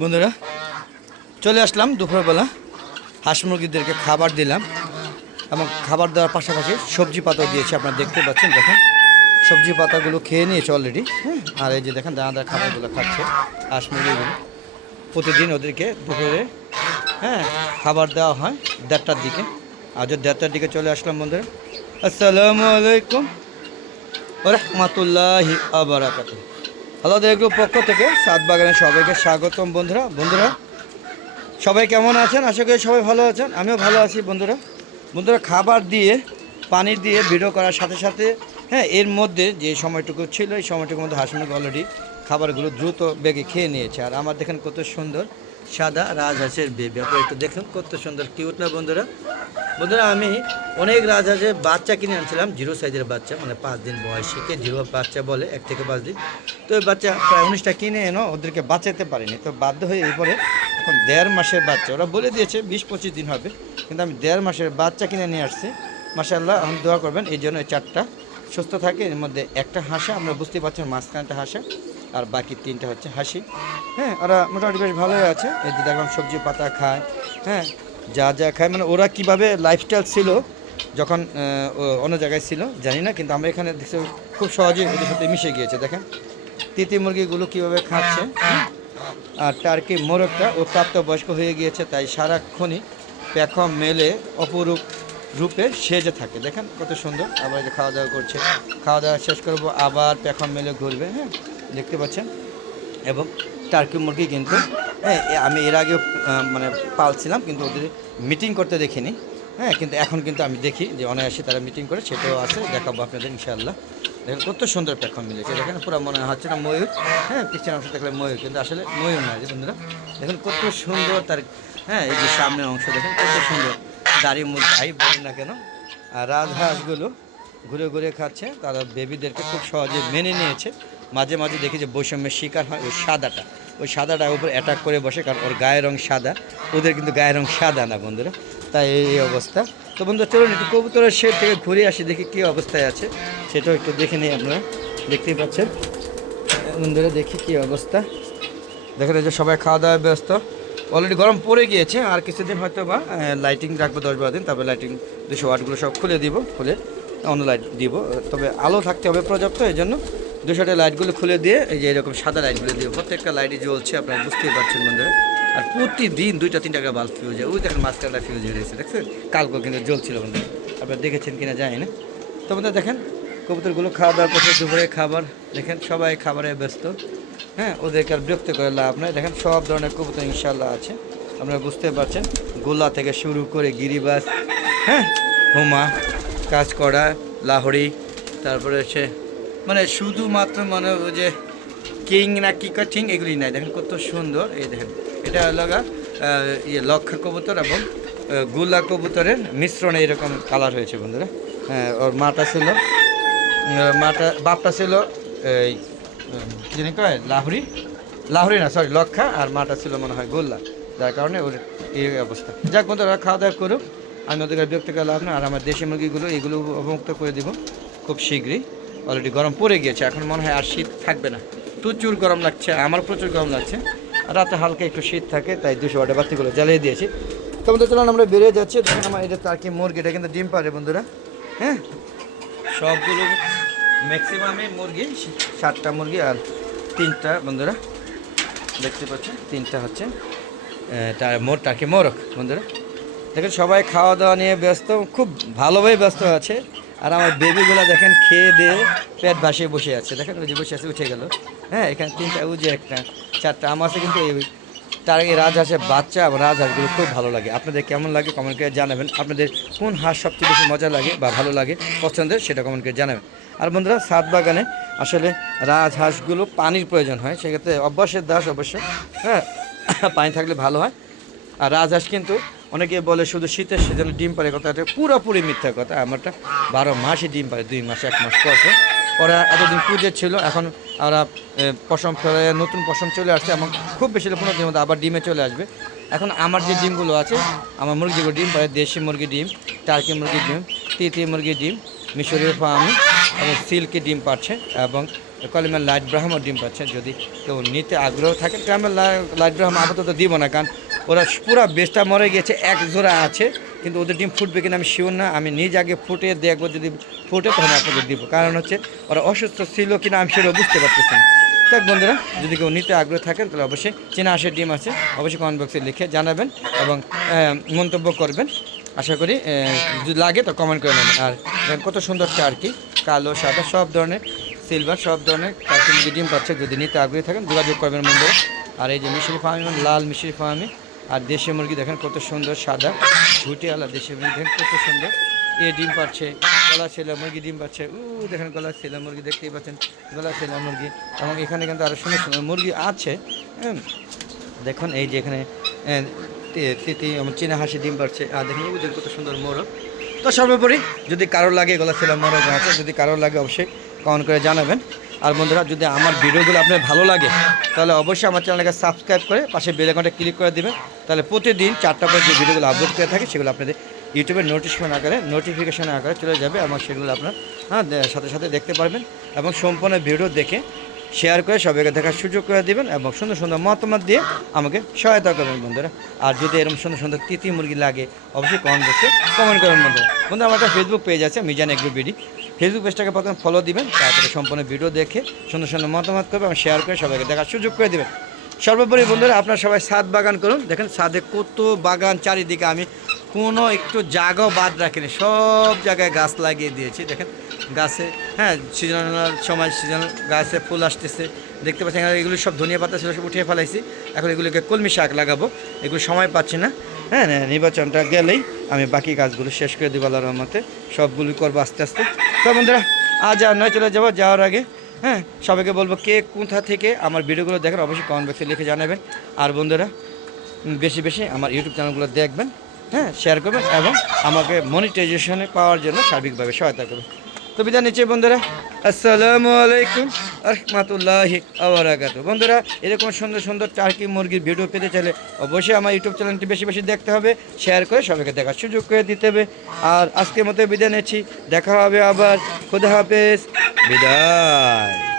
বন্ধুরা, চলে আসলাম দুপুরবেলা। হাঁস মুরগিদেরকে খাবার দিলাম এবং খাবার দেওয়ার পাশাপাশি সবজি পাতা দিয়েছি, আপনারা দেখতে পাচ্ছেন, দেখেন। সবজি পাতাগুলো খেয়ে নিয়েছে অলরেডি হ্যাঁ আর এই যে দেখেন দানাদার খাবারগুলো খাচ্ছে হাঁস মুরগিগুলো। প্রতিদিন ওদেরকে দুপুরে হ্যাঁ খাবার দেওয়া হয় দেড়টার দিকে। আজ দেড়টার দিকে চলে আসলাম বন্ধুরা। আসসালামু আলাইকুম রহমতুল্লাহি আবরাকাত আলাদা এগুলো পক্ষ থেকে সাত বাগানের সবাইকে স্বাগতম বন্ধুরা। বন্ধুরা, সবাই কেমন আছেন? আশা করি সবাই ভালো আছেন। আমিও ভালো আছি বন্ধুরা। বন্ধুরা, খাবার দিয়ে পানি দিয়ে ভিডিও করার সাথে সাথে হ্যাঁ এর মধ্যে যে সময়টুকু ছিল, এই সময়টুকুর মধ্যে হাঁস অলরেডি খাবারগুলো দ্রুত বেগে খেয়ে নিয়েছে। আর আমার দেখেন কত সুন্দর সাদা রাজহাঁসের বেবি আপনারা একটু দেখুন কত সুন্দর কিউট না বন্ধুরা? বন্ধুরা, আমি অনেক রাজহাঁসের বাচ্চা কিনে আনছিলাম, জিরো সাইজের বাচ্চা মানে পাঁচ দিন বয়সীকে জিরো বাচ্চা বলে, এক থেকে পাঁচ দিন। তো ওই বাচ্চা প্রায় উনিশটা কিনে এনো, ওদেরকে বাঁচাতে পারিনি। তো বাধ্য হয়ে এরপরে এখন দেড় মাসের বাচ্চা, ওরা বলে দিয়েছে বিশ পঁচিশ দিন হবে, কিন্তু আমি দেড় মাসের বাচ্চা কিনে নিয়ে আসছি। মাসাল্লাহ এখন দোয়া করবেন, এই জন্য চারটা সুস্থ থাকে, এর মধ্যে একটা হাসা, আমরা বুঝতে পারছেন মাঝখানটা হাসা, আর বাকি তিনটা হচ্ছে হাসি। হ্যাঁ ওরা মোটামুটি বেশ ভালোই আছে, এই দেখলাম সবজি পাতা খায় হ্যাঁ। যা যা খায় মানে ওরা কীভাবে লাইফস্টাইল ছিল, যখন অন্য জায়গায় ছিল, জানি না, কিন্তু আমরা এখানে দেখছি খুব সহজেই ওদের সাথে মিশে গিয়েছে, দেখেন। তিতি মুরগিগুলো কীভাবে খাচ্ছে? আর টার্কি মোরগটা, ও প্রাপ্তবয়স্ক হয়ে গিয়েছে, তাই সারাক্ষণই পেখম মেলে অপরূপ রূপে সেজে থাকে, দেখেন কত সুন্দর। আবার যে খাওয়া দাওয়া করছে। খাওয়া দাওয়া শেষ করব, আবার পেখম মেলে ঘুরবে হ্যাঁ দেখতে পাচ্ছেন। এবং টার্কি মুরগি কিন্তু হ্যাঁ আমি এর আগেও মানে পালছিলাম, কিন্তু ওদের মিটিং করতে দেখিনি। হ্যাঁ কিন্তু এখন কিন্তু আমি দেখি যে অনায়াসে তারা মিটিং করে, সেটাও আছে, দেখাবো আপনাদের ইনশাআল্লাহ। দেখেন, কত সুন্দর প্ল্যাটফর্ম মিলেছে। দেখেন, পুরো মনে হচ্ছে না ময়ূর হ্যাঁ পিছনের অংশ দেখলে ময়ূর, কিন্তু আসলে ময়ূর নয় যে বন্ধুরা। দেখেন, কত সুন্দর তার হ্যাঁ এই যে সামনের অংশ দেখেন, কত সুন্দর। দাড়ি মুখ যাই বলেন না কেন। আর রাজহাঁসগুলো ঘুরে ঘুরে খাচ্ছে, তারা বেবিদেরকে খুব সহজে মেনে নিয়েছে। মাঝে মাঝে দেখি যে বৈষম্যের শিকার হয় ওই সাদাটা। ওই সাদাটার উপর অ্যাটাক করে বসে, কারণ ওর গায়ের রং সাদা। ওদের কিন্তু গায়ের রং সাদা না বন্ধুরা। তাই এই অবস্থা। তো বন্ধুরা, চলুন একটু কবুতরের শেড থেকে ঘুরে আসি, দেখি কী অবস্থায় আছে। সেটাও একটু দেখে নিই আপনারা। দেখতেই পাচ্ছেন। বন্ধুরা, দেখি কী অবস্থা। দেখেন যে সবাই খাওয়া দাওয়া ব্যস্ত। অলরেডি গরম পড়ে গিয়েছে, আর কিছুদিন হয়তো বা লাইটিং রাখব দশ বারো দিন, তারপরে লাইটিং দুশো ওয়াটগুলো সব খুলে দিব, খুলে অন্য লাইট দিব। তবে আলো থাকতে হবে পর্যাপ্ত এই জন্য দুশোটা লাইটগুলো খুলে দিয়ে, এই যে এরকম সাদা লাইটগুলো দিয়ে প্রত্যেকটা লাইটই জ্বলছে, আপনারা বুঝতেই পারছেন বন্ধুরা। আর প্রতিদিন দুইটা, তিনটা করে বাল্ব ফিউজ হয়। ওই দেখেন মাঝখানটা ফিউজ হয়ে রয়েছে, দেখছেন? কালকেও কিন্তু জ্বলছিল বন্ধুরা। আপনারা দেখেছেন কিনা জানি না। তো দেখেন, কবুতরগুলো খাওয়া দাওয়া করছে দুপুরে খাবার, দেখেন সবাই খাবারে ব্যস্ত। হ্যাঁ ওদেরকে আর বিরক্ত করে লাভ নয় দেখেন সব ধরনের কবুতর ইনশাল্লাহ আছে। আপনারা বুঝতে পারছেন, গোলা থেকে শুরু করে গিরিবাস হ্যাঁ হুমা কাজকড়া লাহড়ি, তারপরে হচ্ছে মানে শুধুমাত্র মানে ওই যে কিং না কি কিং এগুলি নাই। দেখেন কত সুন্দর এই দেখেন। এটা হলো গা, আহ, ইয়ে লক্ষা কবুতর এবংগুলা কবুতরের মিশ্রণে এরকম কালার হয়েছে বন্ধুরা। হ্যাঁ ওর মাটা ছিল মাটা বাপটা ছিল এই কি কয়? লাহরি লাহরি না সরি লক্ষা আর মাটা ছিল মনে হয় গোল্লা। যার কারণে ওর এই অবস্থা। যাক বন্ধুরা খাওয়া দাওয়া করুক। আমি ওদেরকে বিরক্ত লাভ না আর আমার দেশি মুরগিগুলো এগুলো অবমুক্ত করে দিব খুব শীঘ্রই। অলরেডি গরম পড়ে গিয়েছে, এখন মনে হয় আর শীত থাকবে না। প্রচুর গরম লাগছে, আমার প্রচুর গরম লাগছে। রাতে হালকা একটু শীত থাকে, তাই দুশো ওয়াটের বাতিগুলো জ্বালিয়ে দিয়েছি। তো বন্ধু চলুন আমরা বেরিয়ে যাচ্ছি। দেখেন আমার এটা তার কি মুরগি, এটা কিন্তু ডিম পারে বন্ধুরা। হ্যাঁ? সবগুলো ম্যাক্সিমামে মুরগি, সাতটা মুরগি আর তিনটা বন্ধুরা। দেখতে পাচ্ছেন তিনটা হচ্ছে তার মোর, টাকি মোরক বন্ধুরা। দেখেন, সবাই খাওয়া দাওয়া নিয়ে ব্যস্ত, খুব ভালোভাবে ব্যস্ত আছে। আর আমার বেবিগুলো দেখেন খেয়ে দিয়ে পেট ভাসিয়ে বসে আছে। দেখেন ওই যে বসে আছে, উঠে গেল। হ্যাঁ এখানে তিনটা ওই যে একটা, চারটা, আমার আছে কিন্তু এই তার আগে রাজহাঁসের বাচ্চা রাজহাঁসগুলো খুব ভালো লাগে। আপনাদের কেমন লাগে কমেন্ট করে জানাবেন। আপনাদের কোন হাঁস সবচেয়ে বেশি মজা লাগে বা ভালো লাগে পছন্দের সেটা কমেন্ট করে জানাবেন। আর বন্ধুরা, সাত বাগানে আসলে রাজহাঁসগুলো পানির প্রয়োজন হয়, সেক্ষেত্রে অভ্যাসের দাস অবশ্য হ্যাঁ পানি থাকলে ভালো হয়। আর রাজহাঁস কিন্তু অনেকে বলে শুধু শীতের সিজনে ডিম পারে কথা, এটা পুরোপুরি মিথ্যা কথা। আমারটা বারো মাসই ডিম পারে দুই মাস, এক মাস পর ওরা এতদিন পুজো ছিল, এখন ওরা পশম ফেলে, নতুন পশম চলে আসছে, এবং খুব বেশি পনেরো দিনের মধ্যে আবার ডিমে চলে আসবে। এখন আমার যে ডিমগুলো আছে, আমার মুরগি যেগুলো ডিম পারে দেশি মুরগি ডিম, টার্কি মুরগি ডিম, তিতি মুরগি ডিম, মিশরীয় ফার্মি, এবং সিল্কি ডিম পাচ্ছে এবং কলিমের লাইট ব্রাহ্মণ ডিম পাচ্ছে যদি কেউ নিতে আগ্রহ থাকে ক্যামেল লাইট ব্রাহ্ম আপাতত দিব না, কারণ ওরা পুরা বেশটা মরে গেছে, এক জোড়া আছে, কিন্তু ওদের ডিম ফুটবে কিনা আমি শিওর না, আমি নিজ আগে ফুটে দেখব, যদি ফুটে তখন আপনাদের দিব। কারণ হচ্ছে ওরা অসুস্থ ছিল কিনা আমি সেটা বুঝতে পারতেছি না। যাক বন্ধুরা, যদি কেউ নিতে আগ্রহ থাকেন, তাহলে অবশ্যই চেনা আশের ডিম আছে, অবশ্যই কমেন্ট বক্সে লিখে জানাবেন এবং মন্তব্য করবেন। আশা করি যদি লাগে তো কমেন্ট করে নেবেন। আর কত সুন্দর টার্কি কালো, সাদা, সব ধরনের সিলভার সব ধরনের টার্কি ডিম পাচ্ছে। যদি নিতে আগ্রহী থাকেন, যোগাযোগ করবেন বন্ধুরা। আর এই যে মিশরি ফার্মি লাল মিশরি ফার্মি আর দেশি মুরগি দেখেন কত সুন্দর, সাদা। ঝুটিওয়ালা দেশি মুরগি দেখেন কত সুন্দর। এ ডিম পাচ্ছে, গলা ছেলে মুরগি ডিম পাচ্ছে। উ দেখেন গলা ছেলে মুরগি, দেখতেই পাচ্ছেন গলা ছেলে মুরগি। এবং এখানে কিন্তু আরও সুন্দর সুন্দর মুরগি আছে। দেখুন এই যে এখানে তিতি চীনা হাসি ডিম পাচ্ছে। আর দেখুন যে কত সুন্দর মোরগ। তো সর্বোপরি যদি কারোর লাগে গলা ছেলে মোরগ আছে, যদি কারোর লাগে অবশ্যই কমেন্ট করে জানাবেন। আর বন্ধুরা, যদি আমার ভিডিওগুলো আপনার ভালো লাগে, তাহলে অবশ্যই আমার চ্যানেলটাকে সাবস্ক্রাইব করে পাশে বেল আইকনটা ক্লিক করে দিবেন। তাহলে প্রতিদিন চারটা করে যে ভিডিওগুলো আপলোড করে থাকি, সেগুলো আপনাদের ইউটিউবে নোটিফিকেশন আকারে নোটিফিকেশন আকারে চলে যাবে এবং সেগুলো আপনার হ্যাঁ সাথে সাথে দেখতে পারবেন এবং সম্পূর্ণ ভিডিও দেখে শেয়ার করে সবাইকে দেখার সুযোগ করে দিবেন এবং সুন্দর সুন্দর মতামত দিয়ে আমাকে সহায়তা করবেন বন্ধুরা। আর যদি এরকম সুন্দর সুন্দর তিতি মুরগি লাগে, অবশ্যই কমেন্ট বক্সে কমেন্ট করবেন বন্ধুরা। বন্ধু আমার একটা ফেসবুক পেজ আছে, মিজান এগ্রো বিডি ফেসবুক পেজটাকে প্রথমে ফলো দিবেন, তারপরে সম্পূর্ণ ভিডিও দেখে সুন্দর সুন্দর মতামত করবে এবং শেয়ার করে সবাইকে দেখার সুযোগ করে দেবেন। সর্বোপরি বন্ধুরা, আপনারা সবাই ছাদ বাগান করুন। দেখেন সাদে কত বাগান, চারিদিকে আমি কোনো একটু জায়গাও বাদ রাখিনি, সব জায়গায় গাছ লাগিয়ে দিয়েছি। দেখেন গাছে হ্যাঁ সিজনাল সময় সিজনাল গাছে ফুল আসতেছে, দেখতে পাচ্ছেন এগুলো সব ধনিয়া পাতা ছিল, সব উঠিয়ে ফেলাইছি। এখন এগুলোকে কলমি শাক লাগাবো, এগুলো সময় পাচ্ছি না। হ্যাঁ নির্বাচনটা গেলেই আমি বাকি কাজগুলো শেষ করে দেবো আল্লাহর মতে সবগুলো করব আস্তে আস্তে। তো বন্ধুরা, আজ আর নয়, চলে যাব যাওয়ার আগে। হ্যাঁ সবাইকে বলব কে কোথা থেকে আমার ভিডিওগুলো দেখেন, অবশ্যই কমেন্ট বক্সে লিখে জানাবেন। আর বন্ধুরা বেশি বেশি আমার ইউটিউব চ্যানেলগুলো দেখবেন হ্যাঁ শেয়ার করবেন এবং আমাকে মনিটাইজেশনে পাওয়ার জন্য সার্বিকভাবে সহায়তা করবেন। তো বিদায় নিচ্ছি বন্ধুরা। আসসালামু আলাইকুম রহমতুল্লাহ আবরাকাত বন্ধুরা, এরকম সুন্দর সুন্দর টার্কি মুরগির ভিডিও পেতে চাইলে অবশ্যই আমার ইউটিউব চ্যানেলটি বেশি বেশি দেখতে হবে শেয়ার করে সবাইকে দেখার সুযোগ করে দিতে হবে। আর আজকের মতো বিদায় নিচ্ছি, দেখা হবে আবার, খুদা হাফেজ, বিদায়।